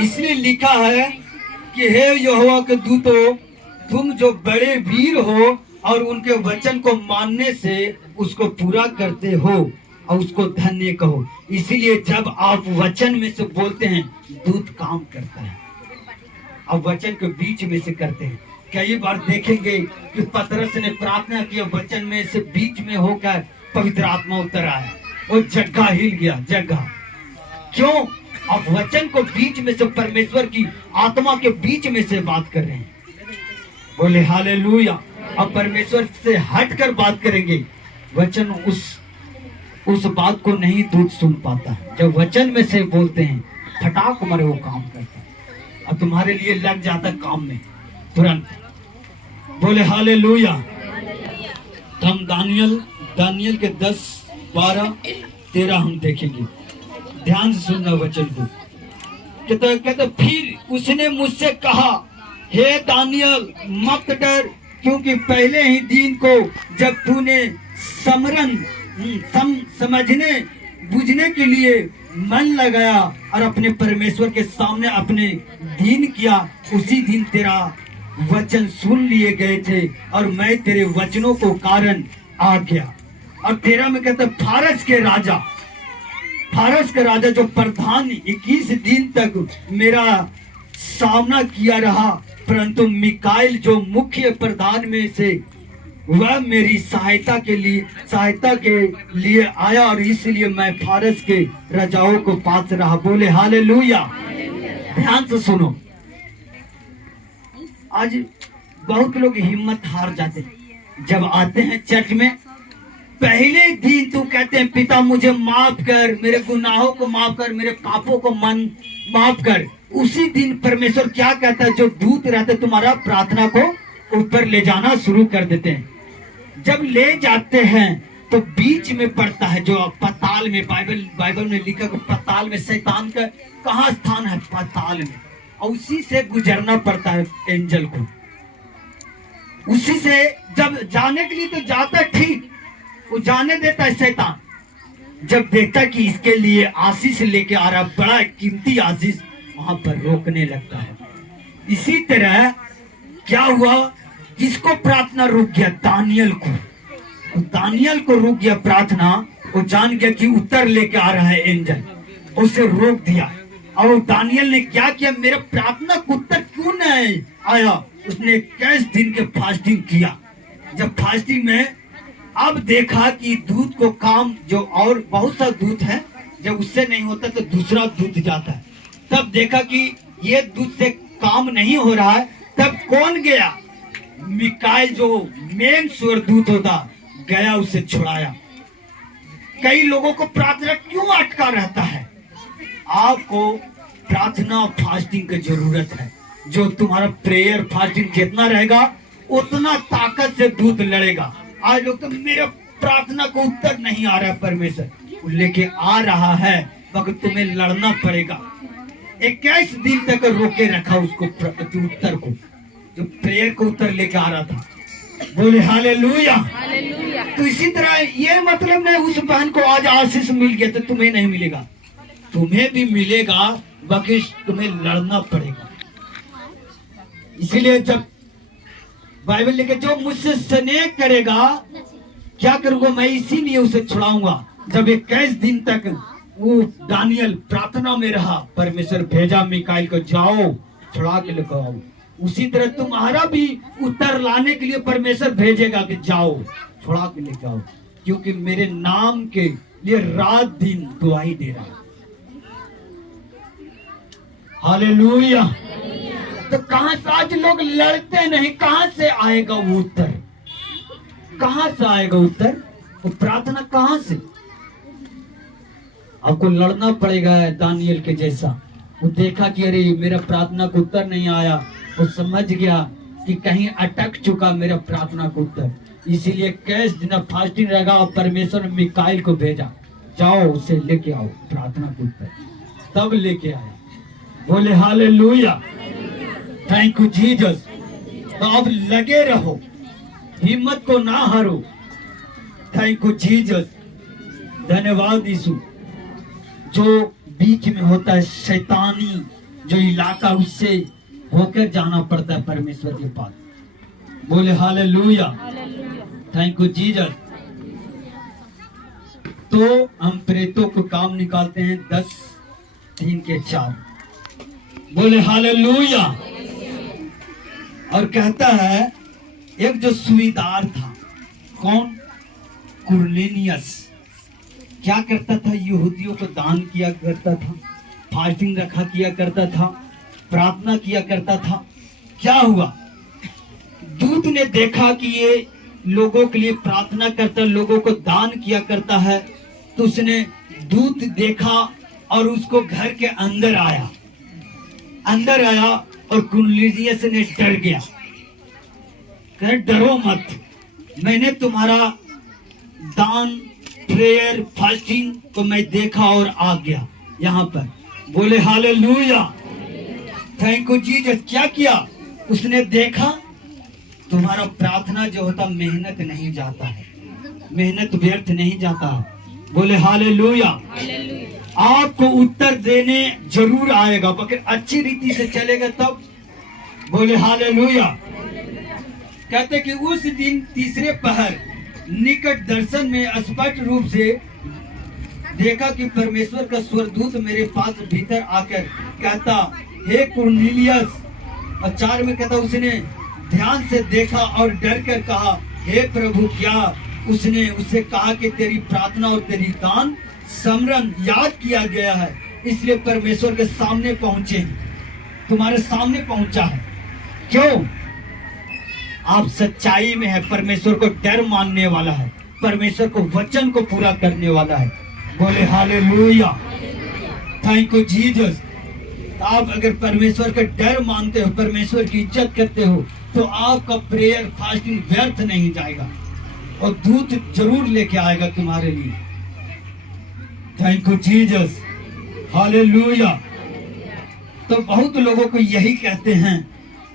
इसलिए लिखा है कि हे यहोवा के दूतों, तुम जो बड़े वीर हो और उनके वचन को मानने से उसको पूरा करते हो और उसको धन्य कहो। इसीलिए जब आप वचन में से बोलते हैं, दूत काम करता है। अब वचन के बीच में से करते हैं। कई बार देखेंगे कि पतरस ने प्रार्थना किया, वचन में से बीच में होकर पवित्र आत्मा उतर आया, वो जगह हिल गया। जगह क्यों? अब वचन को बीच में से, परमेश्वर की आत्मा के बीच में से बात कर रहे हैं। बोले हालेलुया। अब परमेश्वर से हटकर बात करेंगे, वचन उस बात को नहीं दूत सुन पाता। जब वचन में से बोलते हैं, फटाक मारे वो काम करता है। अब तुम्हारे लिए लग जाता काम में तुरंत। बोले हालेलुया। तो हम दानियल के 10, 12, 13 हम देखेंगे। ध्यान से सुनना वचन को। कहते फिर उसने मुझसे कहा, हे दानियल मत डर, क्योंकि पहले ही दिन को जब तूने समझने बुझने के लिए मन लगाया और अपने परमेश्वर के सामने अपने दिन किया, उसी दिन तेरा वचन सुन लिए गए थे और मैं तेरे वचनों को कारण आ गया। और 13 में कहते फारस का राजा जो प्रधान 21 दिन तक मेरा सामना किया रहा, परंतु मिकाइल जो मुख्य प्रधान में से, वह मेरी सहायता के लिए आया और इसलिए मैं फारस के राजाओं को पास रहा। बोले हालेलुया। ध्यान से सुनो। आज बहुत लोग हिम्मत हार जाते हैं। जब आते हैं चर्च में, पहले दिन तो कहते हैं, पिता मुझे माफ कर, मेरे गुनाहों को माफ कर, मेरे पापों को माफ कर। उसी दिन परमेश्वर क्या कहता है, जो दूत रहते तुम्हारा प्रार्थना को ऊपर ले जाना शुरू कर देते हैं। जब ले जाते हैं तो बीच में पड़ता है जो पताल में, बाइबल में लिखा कि पताल में शैतान का कहाँ स्थान है, पताल में, और उसी से गुजरना पड़ता है एंजल को। उसी से जब जाने के लिए तो जाता है, ठीक, वो जाने देता है शैतान। जब देखता है कि इसके लिए आशीष लेके आ रहा, बड़ा कीमती आशीष, वहां पर रोकने लगता है। इसी तरह क्या हुआ, किसको प्रार्थना रुक गया? दानियल को रुक गया प्रार्थना। वो जान गया कि उत्तर लेके आ रहा है एंजल, उसे रोक दिया। और दानियल ने क्या किया, मेरे प्रार्थना को उत्तर क्यों नहीं आया? उसने 21 दिन के फास्टिंग किया। जब फास्टिंग में अब देखा कि दूत को काम, जो और बहुत सा दूत है, जब उससे नहीं होता तो दूसरा दूत जाता है। तब देखा कि ये दूत से काम नहीं हो रहा है। तब कौन गया? मिकाइल जो मेन स्वर्गदूत होता, गया, उसे छुड़ाया। कई लोगों को प्रार्थना क्यों अटका रहता है? आपको प्रार्थना फास्टिंग की जरूरत है। जो तुम्हारा प्रेयर फास्टिंग जितना रहेगा, उतना ताकत से दूत लड़ेगा। आज लोग तो मेरे प्रार्थना को उत्तर नहीं आ रहा है, परमेश्वर लेके आ रहा है, मगर तुम्हें लड़ना पड़ेगा। 21 दिन तक रोके रखा उसको, उत्तर को, जो प्रेयर को उत्तर लेके आ रहा था। बोले हालेलुया। तो इसी तरह ये मतलब नहीं उस बहन को आज आशीष मिल गया तो तुम्हें नहीं मिलेगा, तुम्हें भी मिलेगा, बाकी तुम्हें लड़ना पड़ेगा। इसीलिए जब बाइबल लिखे, जो मुझसे स्नेह करेगा क्या करूंगा मैं, इसीलिए उसे छुड़ाऊंगा। जब 21 दिन तक वो दानियल प्रार्थना में रहा, परमेश्वर भेजा मिकाइल को, जाओ छुड़ा के लेकर आओ। उसी तरह तुम्हारा भी उत्तर लाने के लिए परमेश्वर भेजेगा कि जाओ छुड़ा के लेकर आओ, क्योंकि मेरे नाम के लिए रात दिन दुआई दे रहा है। हालेलुया। तो कहां से आज लोग लड़ते नहीं, कहां से आएगा वो उत्तर? कहां से आएगा उत्तर? वो प्रार्थना कहां से? आपको लड़ना पड़ेगा दानियल के जैसा। वो देखा कि अरे मेरा प्रार्थना को उत्तर नहीं आया, वो समझ गया कि कहीं अटक चुका मेरा प्रार्थना को उत्तर। इसीलिए 21 दिन फास्टिंग रहेगा और परमेश्वर ने मिकाइल को भेजा, जाओ उसे लेके आओ प्रार्थना को उत्तर। तब लेके आए। बोले हालेलुया। Thank you Jesus. तो अब लगे रहो, हिम्मत को ना हारो। Thank you Jesus. धन्यवाद यीशु। जो बीच में होता है शैतानी जो इलाका, उससे होकर जाना पड़ता है परमेश्वर के पास। बोले हालेलुया, थैंक यू जीसस। तो हम प्रेतों को काम निकालते हैं 10:3-4। बोले हालेलुया। और कहता है एक जो सुबेदार था, कौन? कुरनेलियस, क्या करता था? यहूदियों को दान किया करता था, फास्टिंग रखा किया करता था, प्रार्थना किया करता था। क्या हुआ? दूत ने देखा कि ये लोगों के लिए प्रार्थना करता, लोगों को दान किया करता है, तो उसने दूत देखा और उसको घर के अंदर आया और कुरनेलियस ने डर गया। कहे डरो मत, मैंने तुम्हारा दान, प्रेयर, फास्टिंग को मैं देखा और आ गया यहाँ पर। बोले हालेलुया, थैंक यू जीसस। क्या किया? उसने देखा तुम्हारा प्रार्थना जो होता मेहनत नहीं जाता है, मेहनत व्यर्थ नहीं जाता। बोले हालेलुया। आपको उत्तर देने जरूर आएगा, मगर अच्छी रीति से चलेगा तब। बोले हालेलुया। कहते कि उस दिन तीसरे पहर निकट दर्शन में स्पष्ट रूप से देखा कि परमेश्वर का स्वर्गदूत मेरे पास भीतर आकर कहता, हे कुरनेलियस। और 4 में कहता उसने ध्यान से देखा और डर कर कहा, हे प्रभु। क्या? उसने उसे कहा कि तेरी प्रार्थना और तेरी दान समरण याद किया गया है, इसलिए परमेश्वर के सामने पहुंचे, तुम्हारे सामने पहुंचा है। क्यों? आप सच्चाई में है, परमेश्वर को डर मानने वाला है, परमेश्वर को वचन को पूरा करने वाला है। बोले हालेलुया, थैंक यू जीसस। आप अगर परमेश्वर का डर मानते हो, परमेश्वर की इज्जत करते हो, तो आपका प्रेयर, फास्टिंग व्यर्थ नहीं जाएगा और दूत जरूर लेके आएगा तुम्हारे लिए। Thank you Jesus, hallelujah. तो बहुत लोगों को यही कहते हैं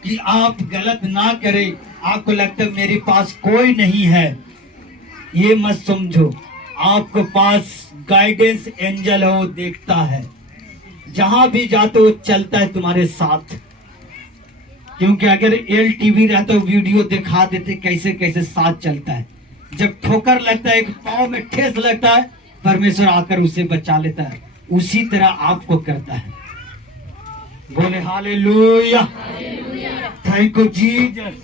कि आप गलत ना करें। आपको लगता है मेरे पास कोई नहीं है, ये मत समझो। आपके पास गाइडेंस एंजल है, वो देखता है, जहां भी जाते वो चलता है तुम्हारे साथ। क्योंकि अगर LTV रहता है, वीडियो दिखा देते कैसे कैसे साथ चलता है। जब ठोकर लगता है, एक पाँव में ठेस लगता है, परमेश्वर आकर उसे बचा लेता है। उसी तरह आपको करता है। बोले हालेलुया, थैंक यू जीसस।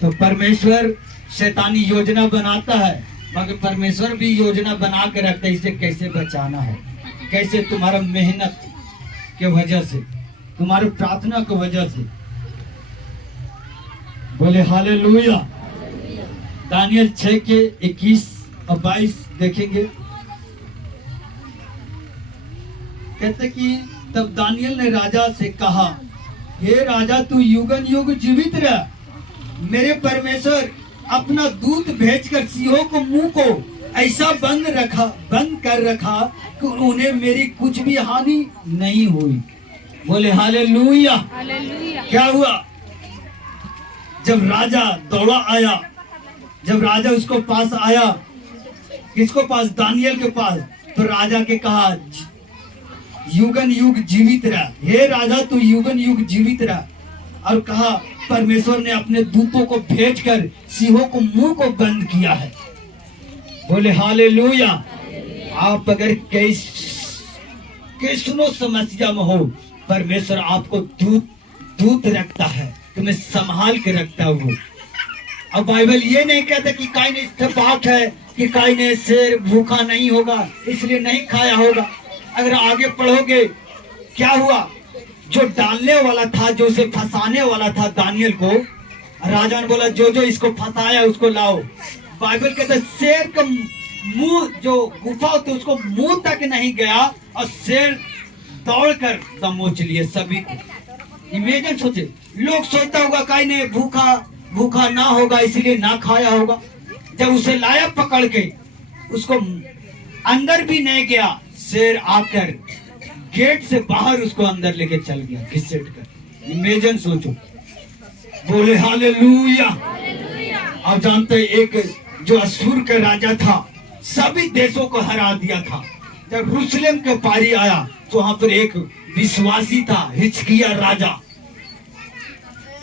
तो परमेश्वर शैतानी योजना बनाता है, मगर परमेश्वर भी योजना बना के रखता है, इसे कैसे बचाना है, कैसे तुम्हारा मेहनत के वजह से, तुम्हारी प्रार्थना की वजह से। बोले हालेलुया। दानियल 6:21 और 22 देखेंगे। कहते कि तब दानियल ने राजा से कहा, हे राजा, तू युगन युग जीवित रह। मेरे परमेश्वर अपना दूत भेजकर सिंहों को मुंह को ऐसा बंद कर रखा कि उन्हें मेरी कुछ भी हानि नहीं हुई। बोले हालेलुया। क्या हुआ? जब राजा दौड़ा आया, जब राजा उसको पास आया, किसको पास? दानियल के पास। तो राजा के कहा, युगन युग जीवित रह। हे राजा, तू युगन युग जीवित रह। और कहा परमेश्वर ने अपने दूतों को भेजकर सिंहों को मुंह को बंद किया है। बोले हालेलुया। आप अगर किसनो समस्या में हो, परमेश्वर आपको दूत रखता है, तुम्हें संभाल के रखता है वो। अब बाइबल ये नहीं कहता कि काई ने इत्तेफाक है कि काई ने शेर भूखा नहीं होगा इसलिए नहीं खाया होगा। अगर आगे पढ़ोगे, क्या हुआ? जो डालने वाला था, जो उसे फंसाने वाला था दानियल को, राजा ने बोला जो जो इसको फंसाया उसको लाओ। बाइबल कहता है शेर का मुंह, जो गुफा होती उसको मुंह तक नहीं गया और शेर दौड़कर दमोच लिए सभी को। इमेजिन सोचे, लोग सोचता होगा काई ने भूखा ना होगा इसलिए ना खाया होगा। जब उसे लाया पकड़ के, उसको अंदर भी नहीं गया, शेर आकर गेट से बाहर उसको अंदर लेके चल गया घिसेट कर। इमेजिन सोचो। बोले हालेलुया। आप जानते हैं एक जो असुर का राजा था, सभी देशों को हरा दिया था, जब यरूशलेम के पारी आया तो वहां पर एक विश्वासी था, हिजकिय्याह राजा।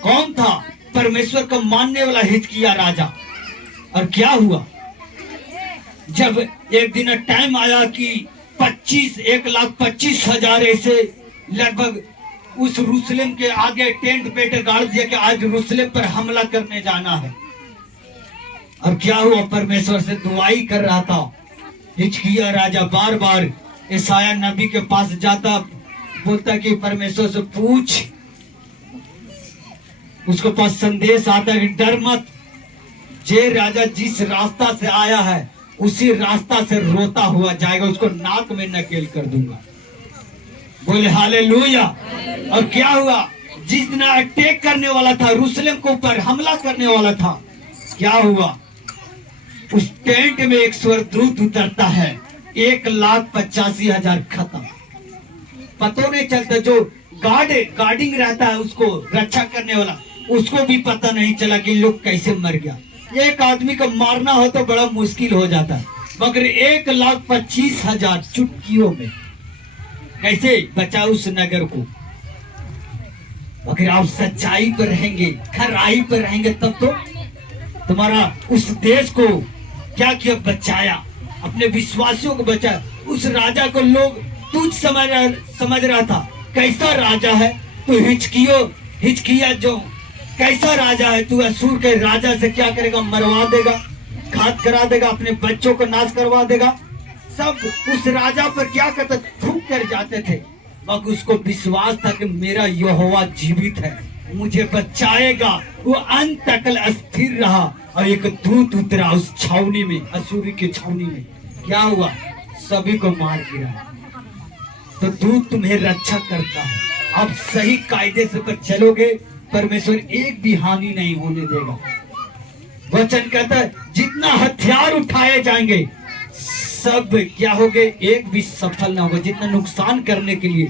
कौन था? परमेश्वर को मानने वाला हिजकिय्याह राजा। और क्या हुआ? जब एक दिन टाइम आया कि 1,25,000 ऐसे लगभग उस यरूशलेम के आगे टेंट पेट गाड़ दिया कि आज यरूशलेम पर हमला करने जाना है। और क्या हुआ? परमेश्वर से दुआई कर रहा था हिजकिय्याह राजा। बार बार यशायाह नबी के पास जाता, बोलता कि परमेश्वर से पूछ। उसके पास संदेश आता कि डर मत, जे राजा जिस रास्ता से आया है उसी रास्ता से रोता हुआ जाएगा, उसको नाक में नकेल कर दूंगा। बोले हालेलुया। और क्या हुआ? जिस दिन अटैक करने वाला था, यरूशलेम के ऊपर हमला करने वाला था, क्या हुआ? उस टेंट में एक स्वर्गदूत उतरता है। 1,85,000 खत्म। पता नहीं चलता, जो गार्डिंग रहता है, उसको रक्षा करने वाला, उसको भी पता नहीं चला कि लोग कैसे मर गया। एक आदमी को मारना हो तो बड़ा मुश्किल हो जाता है, मगर 1,25,000 चुटकियों में कैसे बचा उस नगर को। अगर आप सच्चाई पर रहेंगे, खराई पर रहेंगे, तब तो तुम्हारा उस देश को क्या किया? बचाया, अपने विश्वासियों को बचाया। उस राजा को लोग तुच्छ समझ रहा था। कैसा राजा है तो हिजकिय्याह जो कैसा राजा है तू? असूर के राजा से क्या करेगा? मरवा देगा, घात करा देगा, अपने बच्चों को नाश करवा देगा। सब उस राजा पर क्या करते? थूक कर जाते थे। मगर उसको विश्वास था कि मेरा यहोवा जीवित है, मुझे बचाएगा। वो अंत तक अस्थिर रहा। और एक दूत उतरा उस छावनी में, असूरी की छावनी में। क्या हुआ? सभी को मार गिरा। तो दूत तुम्हें रक्षा करता है। आप सही कायदे से पर चलोगे, परमेश्वर एक भी हानि नहीं होने देगा। वचन कहता है जितना हथियार उठाए जाएंगे सब क्या होगे? एक भी सफल ना होगा। जितना नुकसान करने के लिए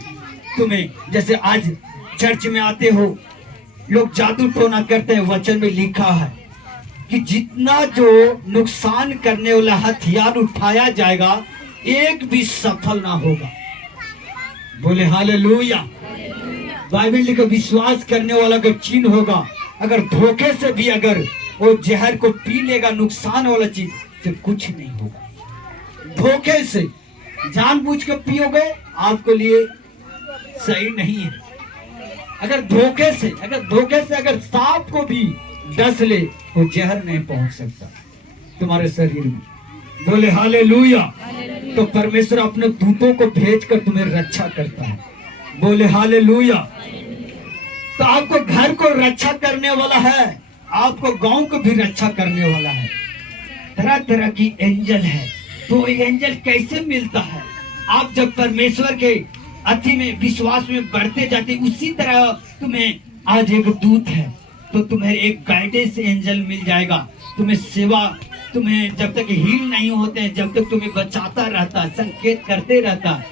तुम्हें, जैसे आज चर्च में आते हो, लोग जादू टोना करते हैं। वचन में लिखा है कि जितना जो नुकसान करने वाला हथियार उठाया जाएगा, एक भी सफल ना होगा। बोले हालेलुया। बाइबल लिखा विश्वास करने वाला का चिन्ह होगा। अगर धोखे से भी अगर वो जहर को पी लेगा, नुकसान वाला चीज, तो कुछ नहीं होगा। धोखे से जानबूझ के पियोगे, आपके लिए सही नहीं है। अगर धोखे से अगर सांप को भी डस ले, वो जहर नहीं पहुंच सकता तुम्हारे शरीर में। बोले हालेलुया। तो परमेश्वर अपने दूतों को भेजकर तुम्हें रक्षा करता है। बोले हालेलुया। तो आपको घर को रक्षा करने वाला है, आपको गांव को भी रक्षा करने वाला है। तरह तरह की एंजल है। तो एंजल कैसे मिलता है? आप जब परमेश्वर के अति में, विश्वास में बढ़ते जाते, उसी तरह तुम्हें आज एक दूत है तो तुम्हें एक गाइडेंस एंजल मिल जाएगा। तुम्हें सेवा, तुम्हें जब तक हील नहीं होते हैं, जब तक तुम्हें बचाता रहता, संकेत करते रहता,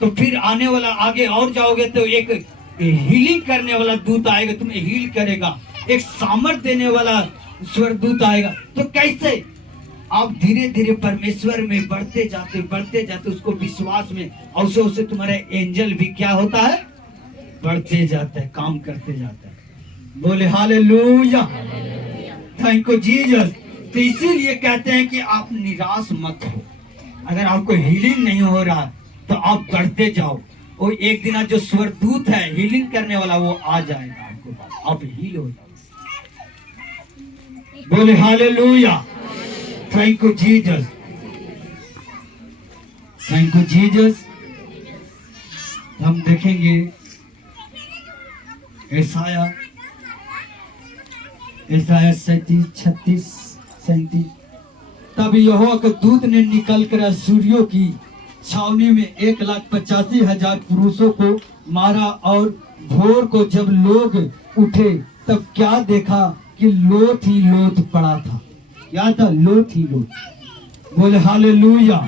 तो फिर आने वाला आगे और जाओगे तो एक हीलिंग करने वाला दूत आएगा, तुम्हें हील करेगा। एक सामर्थ देने वाला स्वर्गदूत आएगा। तो कैसे आप धीरे धीरे परमेश्वर में बढ़ते जाते उसको विश्वास में, और उससे तुम्हारा एंजल भी क्या होता है? बढ़ते जाता है, काम करते जाता है। बोले हालेलुया। Thank you Jesus. तो इसीलिए कहते हैं कि आप निराश मत हो। अगर आपको हीलिंग नहीं हो रहा तो आप बढ़ते जाओ। वो एक दिन जो स्वर्गदूत है हीलिंग करने वाला, वो आ जाएगा आपको, आप हील हो जाओ। बोले hallelujah. Thank you Jesus, thank you Jesus. हम देखेंगे यशायाह 37-37। तब यहोवा के दूत ने निकलकर अश्शूरियों की छावनी में 1,85,000 पुरुषों को मारा। और भोर को जब लोग उठे तब क्या देखा कि लोथ ही लोथ पड़ा था। क्या था? लोथ ही लोथ। बोले हालेलुया।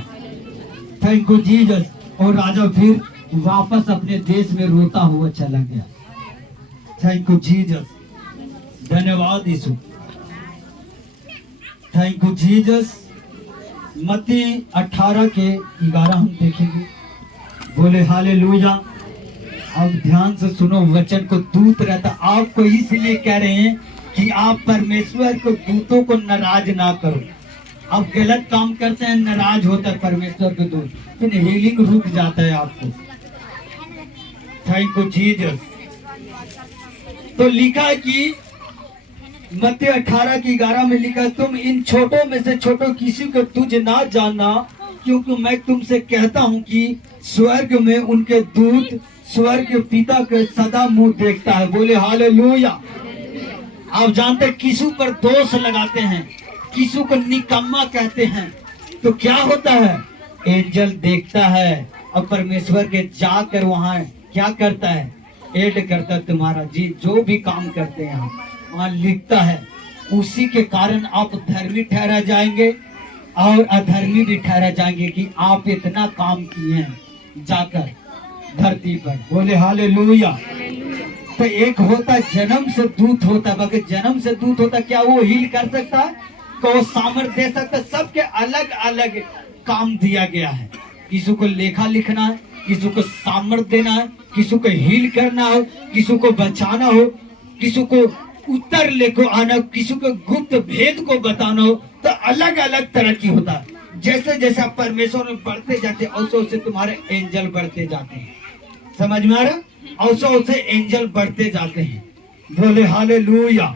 Thank you Jesus. और राजा फिर वापस अपने देश में रोता हुआ चला गया। Thank you Jesus. धन्यवाद यीशु। Thank you Jesus. मत्ती 18:11 हम देखेंगे। बोले हालेलुया। अब ध्यान से सुनो, वचन को दूत रहता आपको इसलिए कह रहे हैं कि आप परमेश्वर को दूतों को नाराज ना करो। आप गलत काम करते हैं, नाराज होता है परमेश्वर के दूत, फिर हीलिंग रुक जाता है आपको। Thank you Jesus. तो लिखा है कि मत्ती 18:11 में लिखा है, तुम इन छोटों में से छोटो किसी को तुझ ना जानना, क्योंकि मैं तुमसे कहता हूं कि स्वर्ग में उनके दूत स्वर्ग के पिता के सदा मुंह देखता है। बोले हालेलुया। आप जानते हैं किसी पर दोष लगाते हैं, किसी को निकम्मा कहते हैं, तो क्या होता है? एंजल देखता है और परमेश्वर के जाकर वहां क्या करता है? ऐड करता है तुम्हारा जी जो भी काम करते हैं वहां लिखता है। उसी के कारण आप धर्मी ठहरा जाएंगे और अधर्मी भी ठहरा जाएंगे कि आप इतना काम किए हैं जाकर धरती पर। बोले हालेलुया। तो एक होता जन्म से दूत होता, बाकी जन्म से दूत होता, क्या वो हील कर सकता है? क्या वो सामर्थ्य दे सकता है? सबके अलग अलग काम दिया गया है। किसी को लेखा लिखना है, किसी को सामर्थ्य देना है, किसी को हील करना हो, किसी को बचाना हो, किसी को उत्तर लेकर आना, किसी को गुप्त भेद को बताना हो, तो अलग अलग तरह की होता है। जैसे जैसे आप परमेश्वर में बढ़ते जाते हैं वैसे वैसे तुम्हारे एंजल बढ़ते जाते हैं। समझ में आ रहा? वैसे वैसे एंजल बढ़ते जाते हैं। बोले हालेलुया।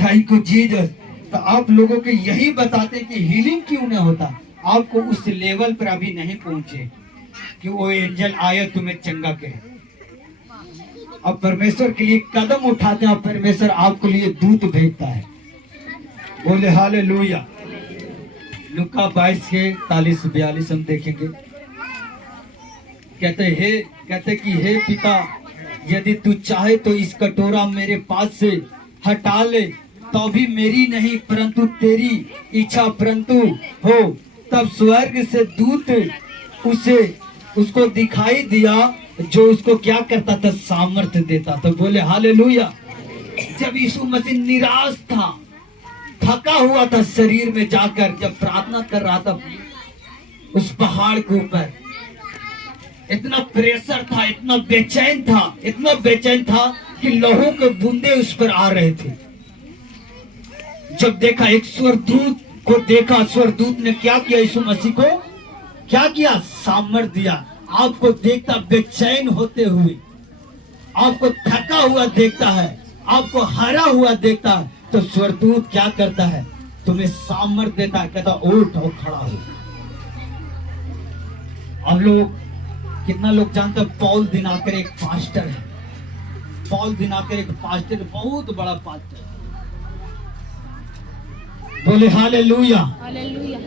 Thank you Jesus. तो आप लोगों को यही बताते हैं कि हीलिंग क्यों नहीं होता। आपको उस लेवल पर अभी नहीं पहुंचे कि वो एंजल आए तुम्हें चंगा करे। अब परमेश्वर के लिए कदम उठाते हैं, परमेश्वर आपके लिए दूत भेजता है। बोले हालेलुया। लूका 22:43-42 हम देखेंगे। कहते कि हे पिता, यदि तू चाहे तो इस कटोरा मेरे पास से हटा ले, तो भी मेरी नहीं परंतु तेरी इच्छा परंतु हो। तब स्वर्ग से दूत उसको दिखाई दिया जो उसको क्या करता था? सामर्थ्य देता था। बोले हालेलुया। जब यीशु मसीह निराश था, थका हुआ था शरीर में, जाकर जब प्रार्थना कर रहा था उस पहाड़ के ऊपर, इतना प्रेशर था, इतना बेचैन था कि लहू के बूंदे उस पर आ रहे थे। जब देखा एक स्वर्गदूत को देखा, स्वर्गदूत ने क्या किया? यीशु मसीह को क्या किया? सामर्थ्य दिया। आपको देखता बेचैन होते हुए, आपको थका हुआ देखता है, आपको हरा हुआ देखता है, तो स्वर्गदूत क्या करता है? तुम्हें सामर्थ्य देता है, कहता उठ और खड़ा हो। अब लोग कितना लोग जानते हैं पॉल दिनाकर एक पास्टर है। पॉल दिनाकर एक पास्टर, बहुत बड़ा पास्टर। बोले हालेलुया।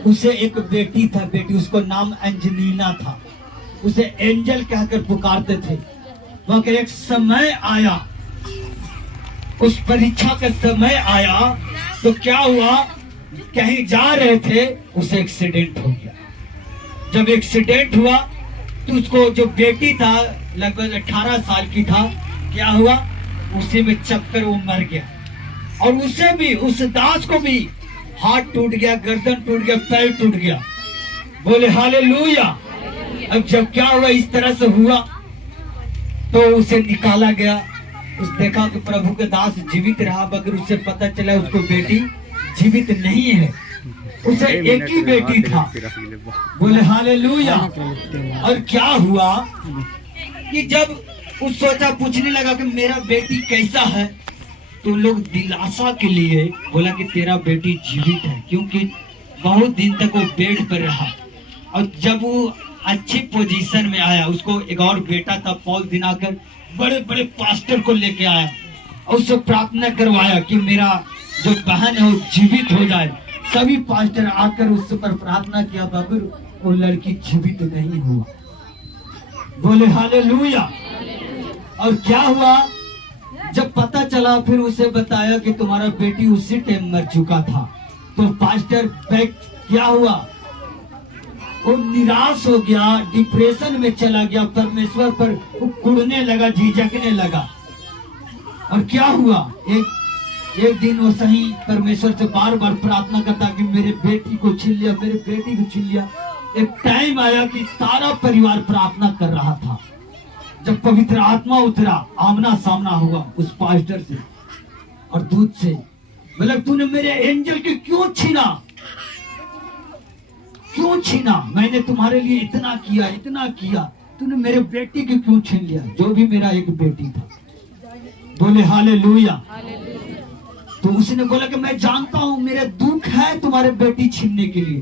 उसे एक बेटी था, उसको नाम एंजेलिना था। उसे एंजल कहकर पुकारते थे। मगर एक समय आया, उस परीक्षा का समय आया, तो क्या हुआ? कहीं जा रहे थे, उसे एक्सीडेंट हो गया। जब एक्सीडेंट हुआ तो उसको जो बेटी था लगभग 18 साल की था, क्या हुआ? उसी में चक्कर वो मर गया। और उसे भी, उस दास को भी हाथ टूट गया, गर्दन टूट गया, पैर टूट गया। बोले हालेलुया। अब जब क्या हुआ, इस तरह से हुआ, तो उसे निकाला गया। उस देखा कि प्रभु के दास जीवित रहा, मगर उससे पता चला उसको बेटी जीवित नहीं है। उसे एक ही बेटी था। बोले हालेलुया। और क्या हुआ कि जब उस सोचा, पूछने लगा कि मेरा बेटी कैसा है, तो लोग दिलासा के लिए बोला कि तेरा बेटी जीवित है, क्योंकि बहुत दिन तक वो बेड पर रहा। और जब वो अच्छी पोजीशन में आया, उसको एक और बेटा था पॉल दिनाकर, बड़े बड़े पास्टर को लेके आया और उससे प्रार्थना करवाया कि मेरा जो बहन है वो जीवित हो जाए। सभी पास्टर आकर उस पर प्रार्थना किया, मगर वो लड़की जीवित नहीं हुआ। बोले हालेलुया। और क्या हुआ? जब पता चला, फिर उसे बताया कि तुम्हारा बेटी उसी टाइम मर चुका था। तो पास्टर बैक क्या हुआ? वो निराश हो गया, डिप्रेशन में चला गया, परमेश्वर पर कुड़ने लगा, झिझकने लगा। और क्या हुआ? एक एक दिन वो सही परमेश्वर से बार बार प्रार्थना करता कि मेरे बेटी को छीन लिया, मेरे बेटी को छीन लिया। एक टाइम आया कि सारा परिवार प्रार्थना कर रहा था। जब पवित्र आत्मा उतरा, आमना सामना हुआ उस पास्टर से और दूत से, बोला तूने मेरे एंजल के क्यों छीना, क्यों छीना? मैंने तुम्हारे लिए इतना किया, इतना किया, तूने मेरे बेटी को क्यों छीन लिया, जो भी मेरा एक बेटी था। बोले हालेलुया। तो उसने बोला कि मैं जानता हूं मेरे दुख है तुम्हारे बेटी छीनने के लिए,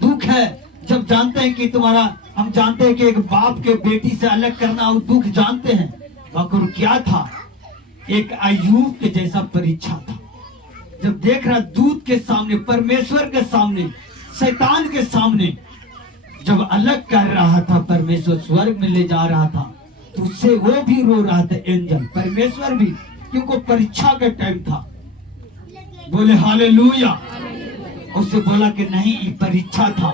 दुख है। जब जानते हैं कि तुम्हारा, हम जानते हैं कि एक बाप के बेटी से अलग करना वो दुख जानते हैं। मगर क्या था, एक अय्यूब के जैसा परीक्षा था। जब देख रहा दूत के सामने, परमेश्वर के सामने, शैतान के सामने जब अलग कर रहा था, परमेश्वर स्वर्ग में ले जा रहा था, तो उससे वो भी रो रहा था, एंजल, परमेश्वर भी, क्योंकि परीक्षा का टाइम था। बोले हालेलुया। उससे बोला कि नहीं, ये परीक्षा था,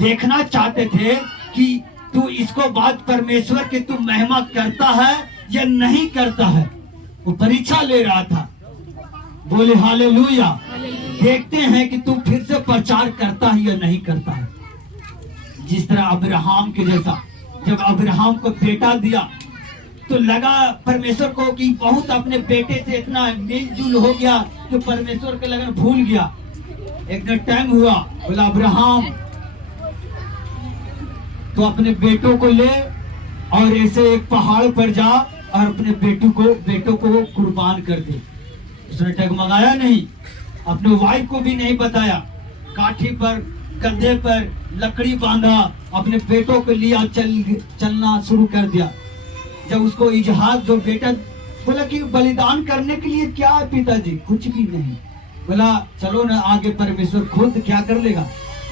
देखना चाहते थे कि तू इसको बात परमेश्वर के तू महिमा करता है या नहीं करता है। वो परीक्षा ले रहा था। बोले हालेलुया। देखते हैं कि तू फिर से प्रचार करता है या नहीं करता है। जिस तरह अब्राहम के जैसा, जब अब्राहम को बेटा दिया तो लगा परमेश्वर को कि बहुत अपने बेटे से इतना मिलजुल हो गया कि परमेश्वर के लगन भूल गया। एक दिन टाइम हुआ, बोला अब्राहम तो अपने बेटों को ले और ऐसे एक पहाड़ पर जा और अपने बेटों को कुर्बान कर दे। उसने डगमगाया नहीं, अपने वाइफ को भी नहीं बताया, काठी पर कंधे पर लकड़ी बांधा, अपने बेटों को लिया, चलना शुरू कर दिया। जब उसको इजहार, जो बेटा बोला कि बलिदान करने के लिए क्या है पिताजी, कुछ भी नहीं। बोला चलो ना आगे, परमेश्वर खुद क्या कर लेगा,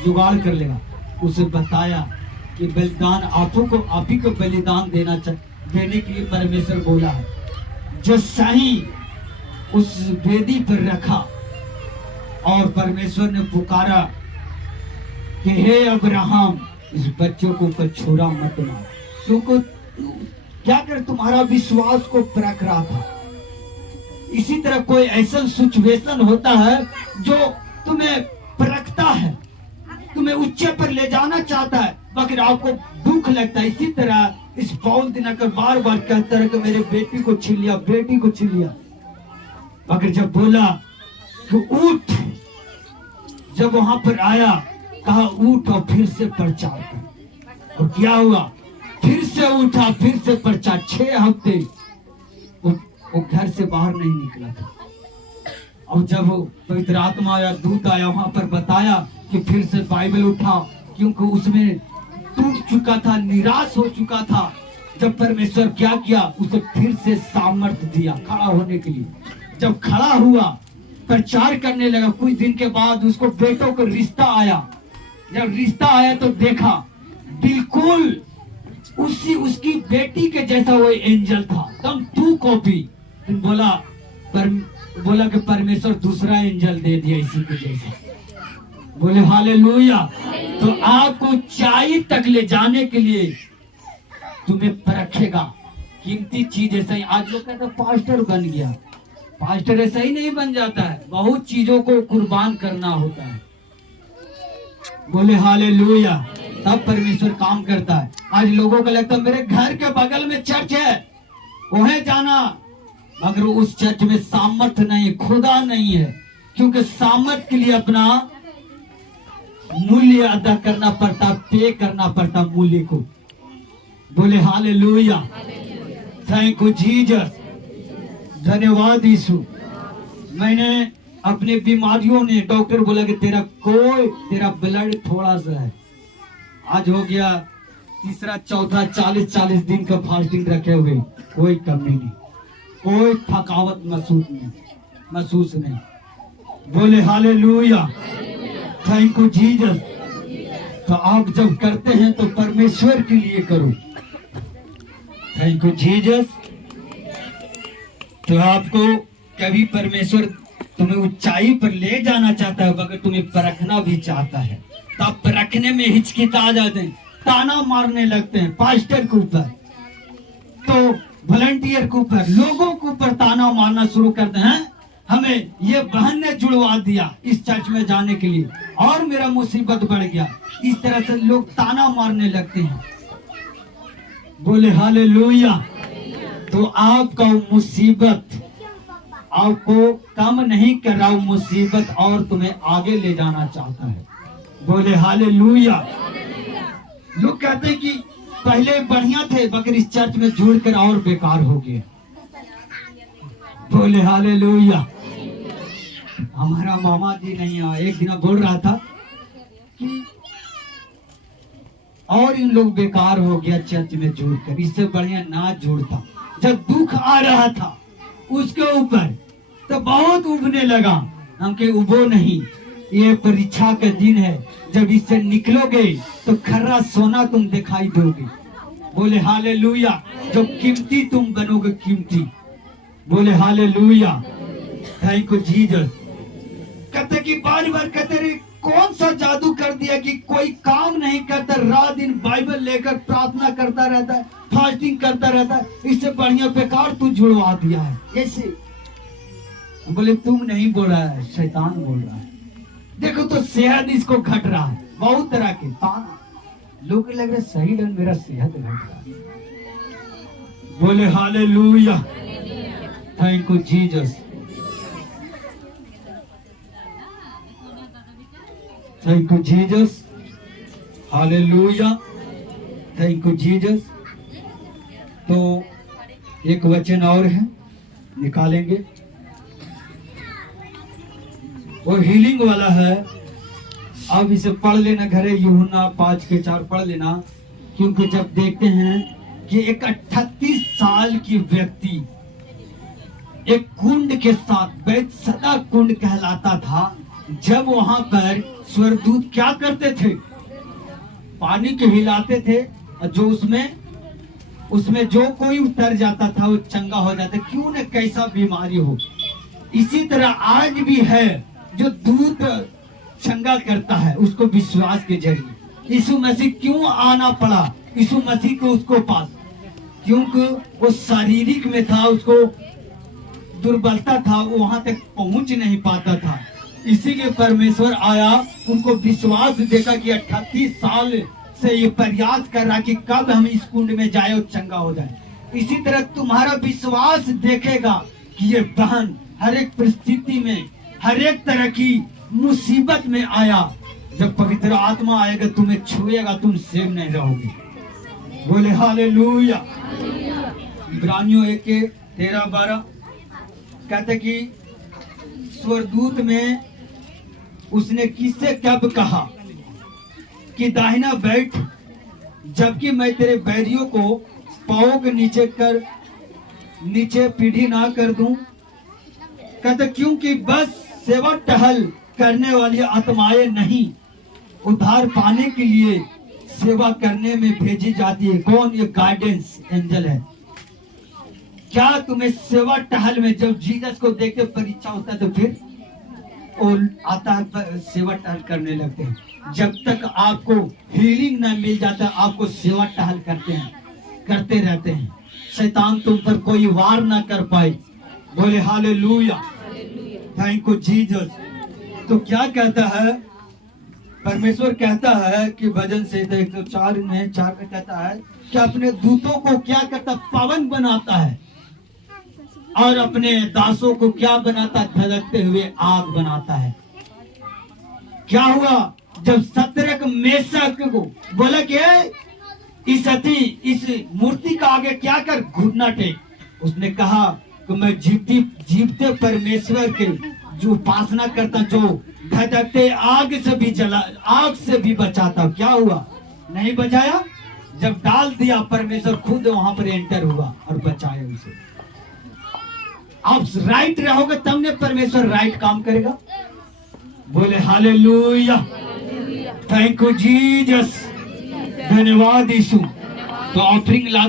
जुगाड़ कर लेगा। उसे बताया कि बलिदान आप ही को बलिदान देने के लिए परमेश्वर बोला है। जो सही उस वेदी पर रखा और परमेश्वर ने पुकारा कि हे अब्राहम, इस बच्चों को ऊपर छुरा मत मार, क्योंकि क्या कर तुम्हारा विश्वास को परख रहा था। इसी तरह कोई ऐसा सिचुएशन होता है जो तुम्हें परखता है, तुम्हें ऊंचे पर ले जाना चाहता है, मगर आपको दुख लगता है। इसी तरह इस पौल दिनकर बार बार कहता है कि मेरे बेटी को छीन लिया, बेटी को छीन लिया। मगर जब बोला कि उठ, जब वहां पर आया, कहा उठ और फिर से प्रचार कर। और क्या हुआ, फिर से उठा, फिर से प्रचार। 6 हफ्ते वो घर से बाहर नहीं निकला था। और जब पवित्र आत्मा आया, दूत आया, वहां पर बताया कि फिर से बाइबल उठा, क्योंकि उसमें टूट चुका था, निराश हो चुका था। जब परमेश्वर क्या किया, उसे फिर से सामर्थ्य दिया खड़ा होने के लिए। जब खड़ा हुआ, प्रचार करने लगा, कुछ दिन के बाद उसको बेटों को रिश्ता आया। जब रिश्ता आया तो देखा बिल्कुल उसकी बेटी के जैसा वो एंजल था, एकदम 2 कॉपी। बोला कि परमेश्वर दूसरा एंजल दे दिया इसी के जैसा। बोले हालेलुया। तो आपको ऊंचाई तक ले जाने के लिए तुम्हें परखेगा। कीमती चीज ऐसा ही, आज लोग कहते हैं पास्टर बन गया, पास्टर ऐसा ही नहीं बन जाता है, बहुत चीजों को कुर्बान करना होता है। बोले हालेलुया। तब परमेश्वर काम करता है। आज लोगों को लगता है मेरे घर के बगल में चर्च है, वहीं जाना, मगर उस चर्च में सामर्थ्य नहीं, खुदा नहीं है, क्योंकि सामर्थ्य के लिए अपना मूल्य अदा करना पड़ता, पे करना पड़ता मूल्य को। बोले हालेलुया। थैंक यू जीसस, धन्यवाद यीशु। मैंने अपने बीमारियों ने, डॉक्टर बोला कि तेरा ब्लड थोड़ा सा है। आज हो गया तीसरा चौथा 40 दिन का फास्टिंग रखे हुए, कोई कमी नहीं, कोई थकावट महसूस नहीं। बोले हालेलुया। Thank you Jesus. तो आप जब करते हैं तो परमेश्वर के लिए करो। Thank you Jesus. तो आपको कभी परमेश्वर तुम्हें ऊंचाई पर ले जाना चाहता है, मगर तुम्हें परखना भी चाहता है। तो आप परखने में हिचकिचा जाते हैं, ताना मारने लगते हैं पास्टर के ऊपर, तो वॉलंटियर के ऊपर, लोगों के ऊपर ताना मारना शुरू करते हैं। हमें ये बहन ने जुड़वा दिया इस चर्च में जाने के लिए, और मेरा मुसीबत बढ़ गया। इस तरह से लोग ताना मारने लगते हैं। बोले हालेलुया। तो आपका वो मुसीबत आपको कम नहीं कर रहा, वो मुसीबत और तुम्हें आगे ले जाना चाहता है। बोले हालेलुया। लोग कहते हैं कि पहले बढ़िया थे मगर इस चर्च में जुड़कर और बेकार हो गए। बोले हालेलुया। हमारा मामा जी नहीं आया, एक दिन बोल रहा था कि और इन लोग बेकार हो गया चर्च में जुड़कर, इससे बढ़िया ना जुड़ता। जब दुख आ रहा था उसके ऊपर तो बहुत उबने लगा। हम के उबो नहीं, ये परीक्षा का दिन है, जब इससे निकलोगे तो खरा सोना तुम दिखाई दोगे। बोले हालेलुया। जो कीमती तुम बनोगे, कीमती। बोले हालेलुया। Thank you Jesus. कहते कि बार बार कहते रहे कौन सा जादू कर दिया कि कोई काम नहीं करता, रात दिन बाइबल लेकर प्रार्थना करता रहता है, फास्टिंग करता रहता है, इससे बढ़िया बेकार तू जुड़वा दिया है। कैसे? बोले तुम नहीं बोल रहा है, शैतान बोल रहा है। देखो तो सेहत इसको घट रहा है, बहुत तरह के ताना। लोग लग रहे सही ढंग मेरा सेहत घट रहा है। बोले hallelujah. Thank you Jesus. Thank you Jesus. Hallelujah. Thank you Jesus. तो एक वचन और है, निकालेंगे, वो हीलिंग वाला है। अब इसे पढ़ लेना घरे, यूहन्ना 5:4 पढ़ लेना। क्योंकि जब देखते हैं कि एक 38 साल की व्यक्ति एक कुंड के साथ, बैतसदा कुंड कहलाता था, जब वहां पर स्वर्गदूत क्या करते थे, पानी को हिलाते थे, और जो उसमें जो कोई उतर जाता था वो चंगा हो जाता। क्यों न कैसा बीमारी हो। इसी तरह आज भी है, जो दूत चंगा करता है उसको विश्वास के जरिए। यीशु मसीह क्यों आना पड़ा यीशु मसीह को उसको पास? क्योंकि वो शारीरिक में था, उसको दुर्बलता था, वो वहां तक पहुंच नहीं पाता था। इसीलिए परमेश्वर आया, उनको विश्वास देखा कि 38 साल से ये प्रयास कर रहा कि कब हम इस कुंड में जाए और चंगा हो जाए। इसी तरह तुम्हारा विश्वास देखेगा कि ये बहन हर एक परिस्थिति में, हर एक तरह की मुसीबत में आया, जब पवित्र आत्मा आएगा तुम्हें छुएगा, तुम सेव नहीं रहोगे। बोले हालेलुया। इब्रानियों 1:13-12 कहते कि स्वर्गदूत में उसने किससे कब कहा कि दाहिना बैठ, जबकि मैं तेरे बैरियों को पांवों के नीचे पीढ़ी ना कर दूं। कहते क्योंकि बस सेवा टहल करने वाली आत्माएं नहीं, उद्धार पाने के लिए सेवा करने में भेजी जाती है। कौन? ये गाइडेंस एंजल है। क्या तुम्हें सेवा टहल में जब जीसस को देख के परीक्षा होता है तो फिर वो आता है, सेवा टहल करने लगते हैं। जब तक आपको हीलिंग न मिल जाता, आपको सेवा टहल करते रहते हैं। शैतान तुम पर कोई वार ना कर पाए। बोले हालेलुया। Thank you Jesus. तो क्या कहता है परमेश्वर? कहता है कि भजन संहिता 104 में 4 में कहता है कि अपने दूतों को क्या करता? पावन बनाता है, और अपने दासों को क्या बनाता? धधकते हुए आग बनाता है। क्या हुआ जब सत्रक मेषक को बोला कि इस मूर्ति का आगे क्या कर, घुटना टेक। उसने कहा कि मैं जीवते परमेश्वर के जो उपासना करता, जो धधकते आग से भी बचाता। क्या हुआ? नहीं बचाया। जब डाल दिया, परमेश्वर खुद वहां पर एंटर हुआ और बचाया उसे। आप राइट रहोगे तब ने परमेश्वर राइट काम करेगा। बोले हालेलुया। Thank you Jesus. धन्यवाद यीशु। तो ऑफरिंग ला